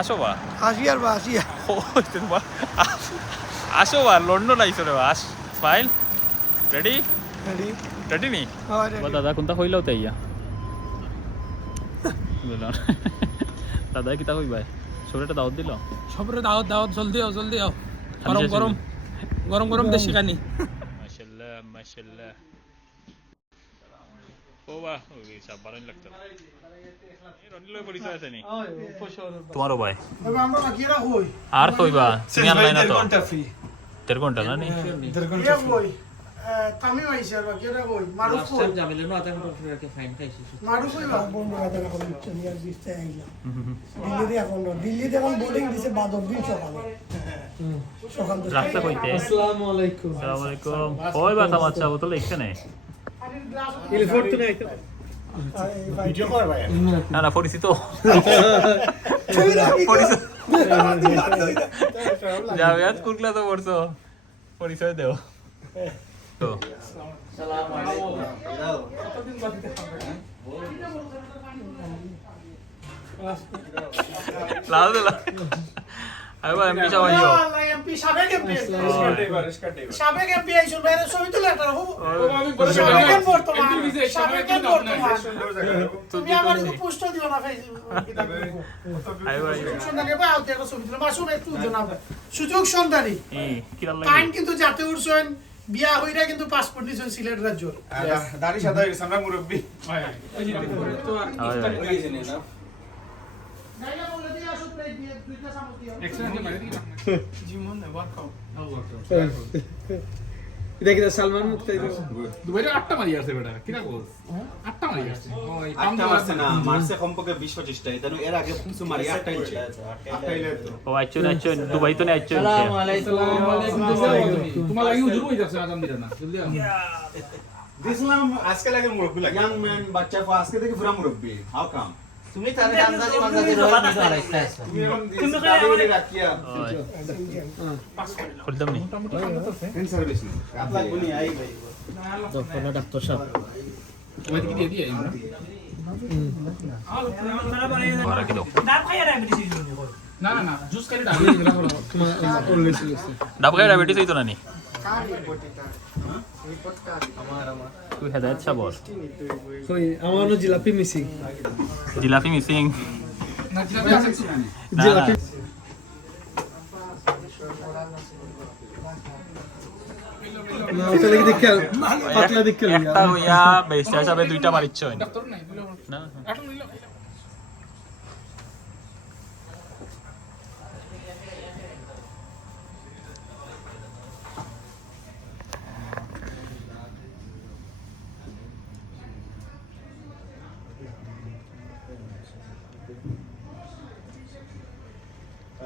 আসো বা আসি আর বা আসি আর আসো বা লন্ডন আইছো রে বা আস স্মাইল রেডি রেডি রেডি নি দাদা কোনটা কইলাও তাইয়া দাদা কিতা কইবা সবরেটা দাওয়াত দিল সবরে দাওয়াত দাওয়াত জলদি আও গরম গরম গরম গরম দেশি কানি মাশাআল্লাহ মাশাআল্লাহ ও বাহ ওই সব বারণ লাগতো এই রনিলো পরিচয় আছে নি তোমারও ভাই তবে আমরা বাকিরা কই আর কইবা তুমি অনলাইন তো ঘন্টা ফ্রি 1.5 ঘন্টা না নি 1.5 ঘন্টা কই তামিম আইছে আর বাকিরা কই মারুফ কই জামিলে না আধা ঘন্টা ফিরে ফাইন খাইছি মারুফ কই বা বন্ধু রাতে এখন চনিয়ার দিতে আইলা দিল্লিতে এখন বোর্ডিং দিছে বাদর দিন সকাল রাস্তা কইতে আসসালামু আলাইকুম আসসালামু আলাইকুম ওই বাতা মাচ্চা ও তো এখানে ইলফোর্ট তো নাই ভিডিও কর ভাই না না পরিচিত জাভেদ কোন ক্লাসে পড়ছো পরিচয় দেও তো আসসালামু আলাইকুম লাও দে লা আই বা এমপি সবাই আইও এমপি সাবেক এমপি সাবেক এমপি আইছো বাইরে ছবি তুলে একটা রাখো সাবেক বর্তমান তুমি আমার একটু পোস্ট দিও না ফেসবুক আই বা সন্ধ্যাকে পাও দেখো ছবি তুলে মাসুম একটু জানাবে সুযোগ সন্ধানী কি লাগে টাইম কিন্তু যাতে উঠছেন বিয়া হইরা কিন্তু পাসপোর্ট নিছেন সিলেট রাজ্যর দাড়ি সাদা হইছে আমরা মুরব্বি জায়গা বলে দিয়ে আসো প্লেট দিয়ে দুইটা চামচ দিও জীবন ওয়ার্কআউট এটা কি সালমান মুক্তাই দুবাইরে 8টা মারি আছে বেটা কিরা বল 8টা মারি আছে ওই আটটা মারছে না মারছে কমপক্ষে 20-25টা এটা এর আগে কিছু মারি 8টা ইঞ্চি 8টা ইলে তো ও আইছো দুবাই তো নে আইছো আসসালামু আলাইকুম তোমার লাগি উজুর হই যাচ্ছে আজান দিরা না জলদি আও দিসলাম আজকে লাগে মুরব্বি লাগে ইয়াং ম্যান বাচ্চা ফা আজকে থেকে পুরা মুরব্বি হাউ কাম তুমি তারে আন্দাজে রোয়া দিছো আলাইস্তা তুমি এরকম দাবি রাখিয়া খুলতাম নি ফ্রেন্ড সার্ভিস না আপনার গুনি আই ভাই দফনা ডাক্তার সাহেব ওই দিকে দিয়ে দিয়ে আমরা মারা কি দাও না না না জুস করে ডালিয়ে গেলা হলো ডাব খাই ডায়াবেটিস হইতো না নি তুই হেদায়েত সা বল কই আমারও জিলাপি মিসিং জিলাপি মিসিং না জিলাপি আছে জিলাপি না তাহলে কি দেখে পাতলা দেখে একটা লইয়া বেস্ট হিসাবে দুইটা মারিচ্ছ ডাক্তার নাই বলে না এখন নিলো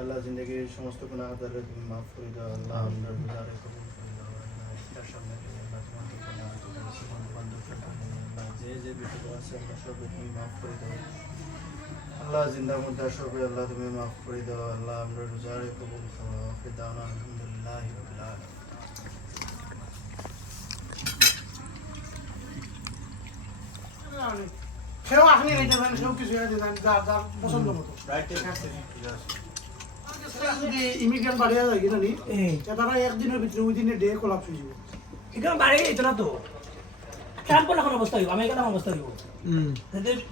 আল্লাহ জিন্দেগির সমস্ত গুনাহগারদের তুমি মাফ করে দাও আল্লাহ আমরা রোজারে কবুল করে দাও আল্লাহ ইফতার সামনে রেখে আল্লাহ তোমাকে গুনাহ থেকে জীবন বন্ধ করে দাও আল্লাহ যে বিপদ আছে আল্লাহ সব তুমি মাফ করে দাও আল্লাহ জিন্দার মধ্যে সবে আল্লাহ তুমি মাফ করে দাও আল্লাহ আমরা রোজারে কবুল করো ফিদানা আলহামদুলিল্লাহ রাব্বিল আলামিন সেও আপনি নিতে পারেন সেও কিছু যার পছন্দ মতো রাইট আছে যদি ইমিগ্রেন্ট বাড়িয়ে যায় কিনা নি তারা একদিনের ভিতরে ওই দিনে ডে কোলাপ হয়ে যাবে এখানে বাড়ি এটা না তো ট্রাম্পের এখন অবস্থা হইব আমেরিকার অবস্থা হইব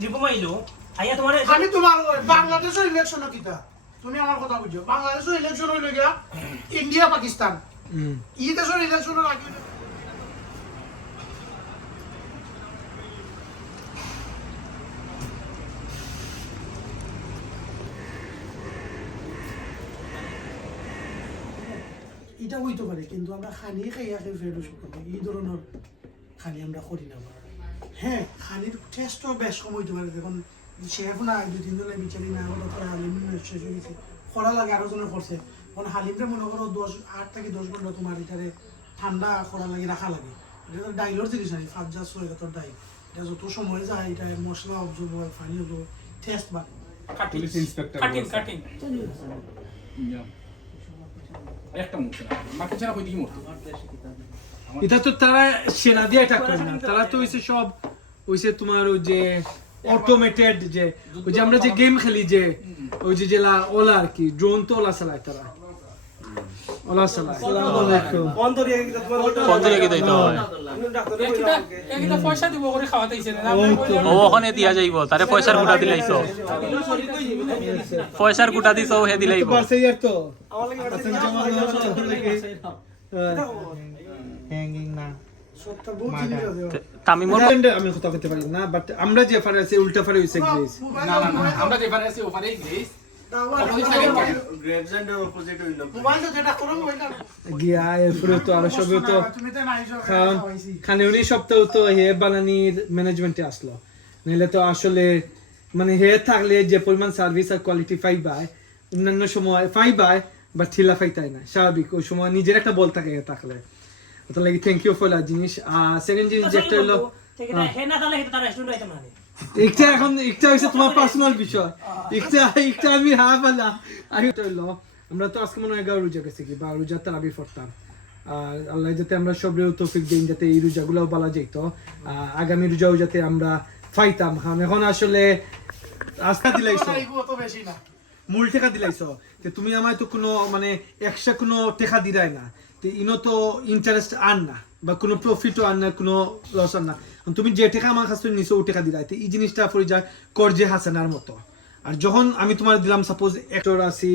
ডিপ্লোমা আইলো আইয়া তোমার আমি তোমার বাংলাদেশের ইলেকশন কিতা তুমি আমার কথা বুঝো বাংলাদেশের ইলেকশন হইল গিয়া ইন্ডিয়া পাকিস্তান এই দেশের ইলেকশনের আগে এটা হইতে পারে কিন্তু আমরা খানি খাইয়া খেয়ে ফেরো শুকনো এই ধরনের খানি আমরা করি না হ্যাঁ খানির টেস্টও বেশ কম হইতে পারে যখন শেফ না 2-3 জনের বিচারি না হলো তো হালিম শেষ হয়ে গেছে করা লাগে আরো জনে করছে কারণ হালিমটা মনে করো 8 থেকে 10 ঘন্টা তোমার এটারে ঠান্ডা করা লাগে রাখা লাগে এটা তো ডাইলর জিনিস নাই 5-6 এটা ডাইল এটা যত সময় যায় এটা মশলা অবজর্ব হয় পানি অবজর্ব টেস্ট বাড়ে পুলিশ ইন্সপেক্টর কাটিং একটা মুখ না বাকি ছাড়া কই দিকে মরতো এটা তো তারা সেনা দিয়ে অ্যাটাক করে না তারা তো হইছে সব হইছে তোমার ওই যে অটোমেটেড যে ওই যে আমরা যে গেম খেলি যে ওই যে জেলা ওলা আর কি ড্রোন তো ওলা চালায় তারা ওলা চালায় ফোন ধরে কি দিতে হয় একটা পয়সা দিব করে খাওয়াতে ইচ্ছে না ও ওখানে দিয়া যাইব তারে পয়সার গুটা দিলাইছো পয়সার গুটা দিছো হে দিলাইব পারছে ইয়ার তো হ্যাঙ্গিং না সবটা বহুত জিনিস আছে তামিমর আমি কথা বলতে পারি না বাট আমরা যে ফারে আছে উল্টা ফারে হইছে গ্রেস না না না আমরা যে পারে আছি ওপারেই গ্রেস গ্রেভস এন্ড অপোজিট হইলো মোবাইল তো যেটা করো ওইটা গিয়া এরপরে তো আরো সবে তো তুমি তো নাইছো খান খানে উনি সপ্তাহ তো হে বানানির ম্যানেজমেন্টে আসলো নাহলে তো আসলে মানে হে থাকলে যে পরিমাণ সার্ভিস আর কোয়ালিটি পাইবাই অন্যান্য সময় পাইবাই বাট ঠিলা পাইতাই না স্বাভাবিক ওই সময় নিজের একটা বল থাকে হে থাকলে ওটা লাগি থ্যাংক ইউ ফর দ্যাট জিনিস আর সেকেন্ড জিনিস যেটা হলো ঠিক আছে হে না তাহলে তার রেস্টুরেন্ট আইতাম না একটা এখন একটা হইছে তোমার পার্সোনাল বিষয় একটা আমি বলা আমি তো হলো আমরা তো আজকে মনে হয় 11 রোজা গেছি কি 12 রোজা তারাবি পড়তাম আর আল্লাহ যাতে আমরা সবরেও তৌফিক দেন যাতে এই রোজাগুলো বলা যাইতো আগামী রোজাও যাতে আমরা পাইতাম এখন আসলে আস্থা দিলাইছো অত বেশি না মূল টাকা দিলাইছো যে তুমি আমায় তো কোনো মানে এক্সট্রা কোনো টাকা দিলাই না তো ইনো তো ইন্টারেস্ট আন না বা কোনো প্রফিটও আন না কোনো লস আন না তুমি যে টাকা আমার কাছে নিছো ওই টাকা দিলাই তো এই জিনিসটা পড়ে যায় করজে হাসানার মতো আর যখন আমি তোমার দিলাম সাপোজ একটর আছি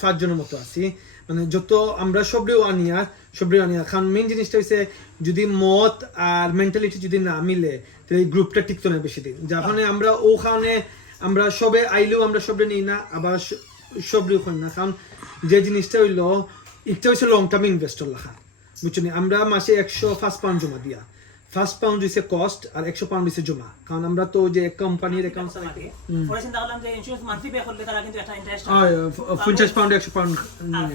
5 জনের মতো আছি মানে যত আমরা সবরেও আনিয়া কারণ মেইন জিনিসটা হচ্ছে যদি মত আর মেন্টালিটি যদি না মিলে তাহলে এই গ্রুপটা টিকতো না বেশি দিন যখন আমরা ওখানে আমরা সবে আইলেও আমরা সবরে নিই না আবার সবরেও করি না কারণ যে জিনিসটা হইলো একটা হচ্ছে লং টার্ম ইনভেস্টর লেখা বুঝছো নি আমরা মাসে 105 পাউন্ড জমা দিয়া 1 পাউন্ড হচ্ছে কস্ট আর 100 পাউন্ড হচ্ছে জমা কারণ আমরা তো যে কোম্পানির অ্যাকাউন্ট চালাতে পরে চিন্তা করলাম যে ইন্স্যুরেন্স মান্থলি পে করলে তারা কিন্তু একটা ইন্টারেস্ট 50 পাউন্ড 100 পাউন্ড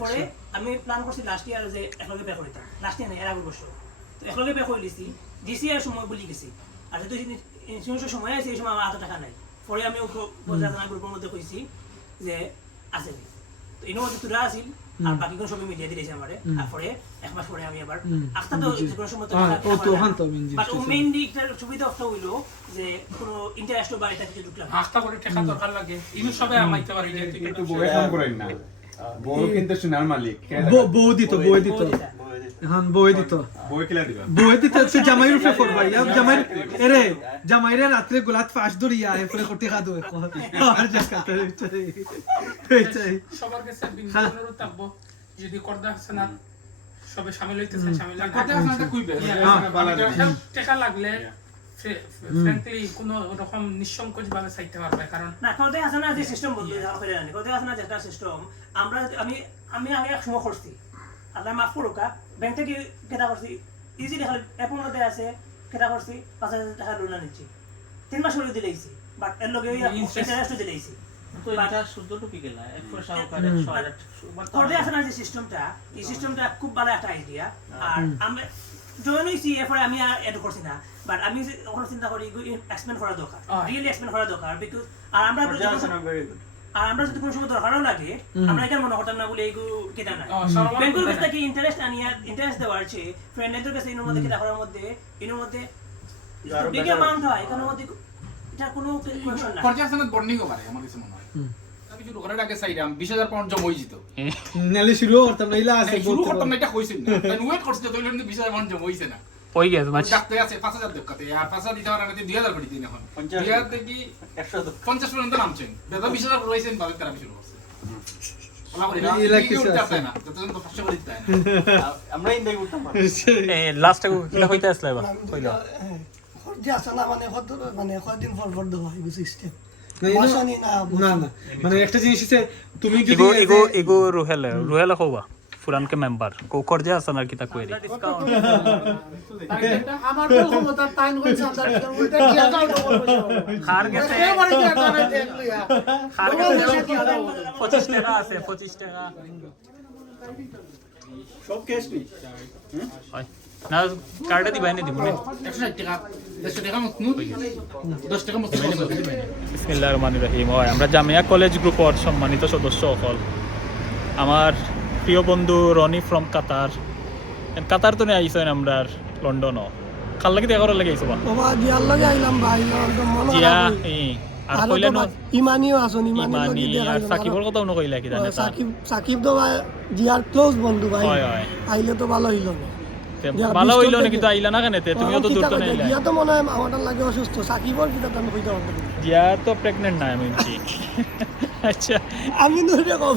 পরে আমি প্ল্যান করছি লাস্ট ইয়ার যে একলগে পে করিতাম লাস্ট ইয়ার এর আগের বছর তো একলগে পে করে দিছি দিছি আর সময় বলি গেছি আর যেহেতু ইন্স্যুরেন্সের সময় আছে এই সময় আমার হাতে টাকা নাই পরে আমি বোঝাজানা গ্রুপের মধ্যে কইছি যে আছে তো ইনো মধ্যে তুরা আসিল আর বাকি কোন সবই মিলিয়ে দিয়েছে আমারে আর পরে এক মাস পরে আমি আবার আস্তে তো যে কোনো সময় তো হান তো মেইন বাট ও মেইন দিকটার সুবিধা একটা হইলো যে কোনো ইন্টারেস্ট বা এটা কিছু ঢুকলাম আস্তা করে টাকা দরকার লাগে ইনু সবাই আমাইতে পারি যে একটু বই কাম করেন না বই কিন্তু সোনার মালিক বউ দিত এখন বই দিত বই কিলা দিবা বই দিত তো জামাইর উপরে করবা ইয়া জামাইরে রাত্রে গোলাত ফাঁস ধরিয়া এরপরে কোটি খা দো আর জাকাত চাই সবার কাছে বিন্দুর থাকবো যদি করদা হাসানা সবে শামিল হইতে চায় শামিল করদা হাসানা কইবে টাকা লাগলে ফ্র্যাঙ্কলি কোনো রকম নিঃসংকোচ ভাবে চাইতে পারবে কারণ না করদা হাসানা যে সিস্টেম বদলে যাওয়া করে না করদা হাসানা যেটা সিস্টেম আমরা আমি আগে এক সময় করছি আল্লাহ মাফ করুকা ব্যাংক থেকে কেটা করছি ইজিলি খালি অ্যাপের মধ্যে আছে কেটা করছি 5,000 টাকা লোন নিচ্ছি 3 মাস হলে দিলেইছি বাট এর লগে ইন্টারেস্ট দিলেইছি তো এটা শুদ্ধ টুপি গেলা 100 সহকারে 100 করদা হাসানা যে সিস্টেমটা এই সিস্টেমটা খুব ভালো একটা আইডিয়া আর আমরা জয়েন হইছি এরপরে আমি আর এড করছি না বাট আমি ওখানে চিন্তা করি এক্সপেন্ড করা দরকার রিয়েলি এক্সপেন্ড করা দরকার বিকজ আর আমরা আর আমরা যদি কোনো সময় দরকারও লাগে আমরা এটা মনে করতাম না বলে এইগুলো কেটা না ব্যাংকের কাছ থেকে ইন্টারেস্ট আনিয়া ইন্টারেস্ট দেওয়ার চেয়ে ফ্রেন্ডের কাছে ইনোর মধ্যে কেটা করার মধ্যে ইনোর মধ্যে বিগ অ্যামাউন্ট হয় এখানের মধ্যে এটা কোনো কোয়েশ্চন না খরচা হাসানাত বর্নিং পারে আমার কাছে মনে হয় আমি শুরু করার আগে চাইলাম 20000 পাউন্ড জমা হইজিত নালে শুরু করতাম না ইলা আছে শুরু করতাম না এটা কইছেন না তাই ওয়েট করতে তো 20000 পাউন্ড জমা হইছে না ওই গেছে মাছ ডাকতে আছে 5000 দক্কাতে আর 5000 দিতে পারে না 2000 করে দিন এখন 2000 থেকে 150 পর্যন্ত নামছেন দাদা 20000 করে হইছেন বাকি তারা শুরু করছে ওলা করে এলা কিছু আছে না যতজন তো 500 করে দিতে না আমরা ইন্দাই করতাম লাস্ট কিলা কইতে আসলে বা কইলো যে আসলে মানে কতদিন ফরওয়ার্ড দেওয়া এই সিস্টেম না মানে একটা জিনিস আছে তুমি যদি এগো রুহেলে কওবা ফুরান কে মেম্বার কো করজে আসানা কিতা কইরি আমার তো ক্ষমতা টাইম হইছে আন্দাজ উল্টা দিয়া যাও খার গেছে খার গেছে 25 টাকা আছে 25 টাকা সব ক্যাশ নি হয় না কার্ডে দিবাই না দিবনে 160 টাকা 100 টাকা মত 10 টাকা মত বিসমিল্লাহির রহমানির রহিম হয় আমরা জামিয়া কলেজ গ্রুপের সম্মানিত সদস্য সকল আমার প্রিয় বন্ধু রনি ফ্রম কাতার তো নিয়ে আইছেন আমরা লন্ডনও কাল লাগি দেখা করার লাগে আইছো বা বাবা জিয়ার লগে আইলাম ভাই একদম মন জিয়া খারাপ আর আর কইলা নো ইমানিও আসুন ইমানি ইমানি আর সাকিবর কথা উনো কইলা কি জানে সাকিব তো ভাই জিয়ার ক্লোজ বন্ধু ভাই হয় হয় আইলে তো ভালো হইল না ভালো হইলো না কিন্তু আইলা না কেন তুমিও তো দূর তো নাইলা জিয়া তো মনে হয় আমাদের লাগে অসুস্থ সাকিবর কি তো আমি কইতে পারবো না। জিয়া তো প্রেগন্যান্ট না আমি কি আচ্ছা আমি নুরে কব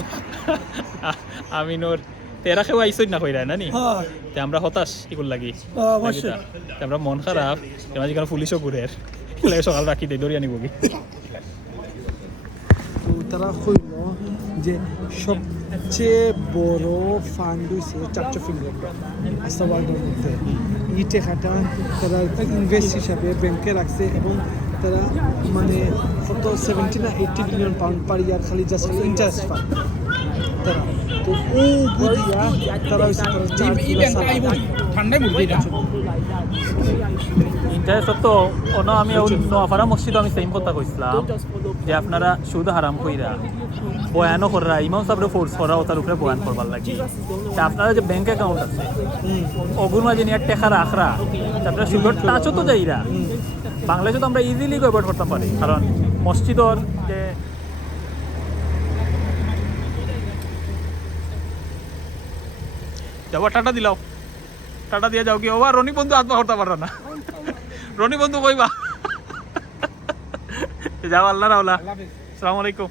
আমি নূর তেরা কেউ আইসই না কইরা না নি হ্যাঁ তে আমরা হতাশ ইকুল লাগি অবশ্যই তে আমরা মন খারাপ তেমন যেখানে পুলিশও ঘুরের লাগে সকাল রাখি দেই দড়ি আনিব কি তো তারা হইল যে সবচেয়ে বড় ফান্ড হয়েছে চারটা ফিঙ্গার আস্তা ওয়ার্ল্ডের মধ্যে এই টাকাটা তারা ইনভেস্ট হিসাবে ব্যাংকে রাখছে এবং তারা মানে কত 70 না 80 বিলিয়ন পাউন্ড পার ইয়ার খালি জাস্ট ইন্টারেস্ট পায় তারা তো ও বুঝিয়া তারা হয়েছে তারা ঠান্ডায় মুরগি না ইন্টারেস্ট তো অন্য আমি নোয়াপাড়া মসজিদ আমি সেম কথা কইছিলাম যে আপনারা সুদ হারাম কইরা বয়ানও করা ইমাম সাহেবরে ফোর্স করা ওটার উপরে বয়ান করবার লাগে তা আপনারা যে ব্যাংক অ্যাকাউন্ট আছে ওগুর মাঝে নিয়ে টাকা রাখরা আপনারা সুদর টাচও তো যাইরা বাংলাদেশে তো আমরা ইজিলি অ্যাভয়েড করতে পারি কারণ মসজিদর যে যাবো টাটা দিলাও টাটা দিয়ে যাও কি ওবা রনি বন্ধু আত্মা করতে পারো না রনি বন্ধু কইবা যাও আল্লাহ রাওলা আসসালামু আলাইকুম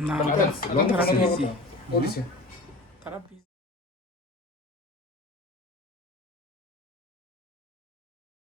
না তারা